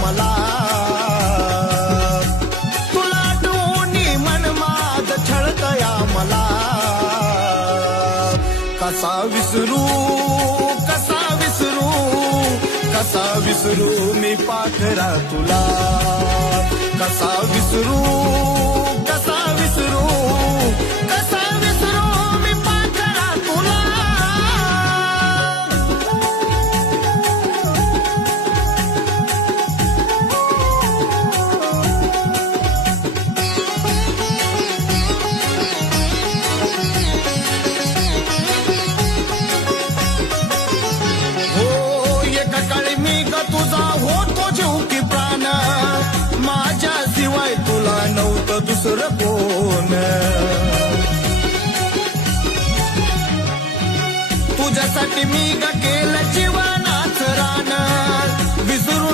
मला तुला आठवणी मन माझ छळतया मला कसा विसरू कसा विसरू कसा विसरू मी पाखरा तुला कसा विसरू कसा विसरू कसा विसरू मी पाखरा तुला तुझा होतो जीव की प्राण माझ्याशिवाय तुला नव्हतं दुसरं कोण तुझ्यासाठी मी ग केलं जीवन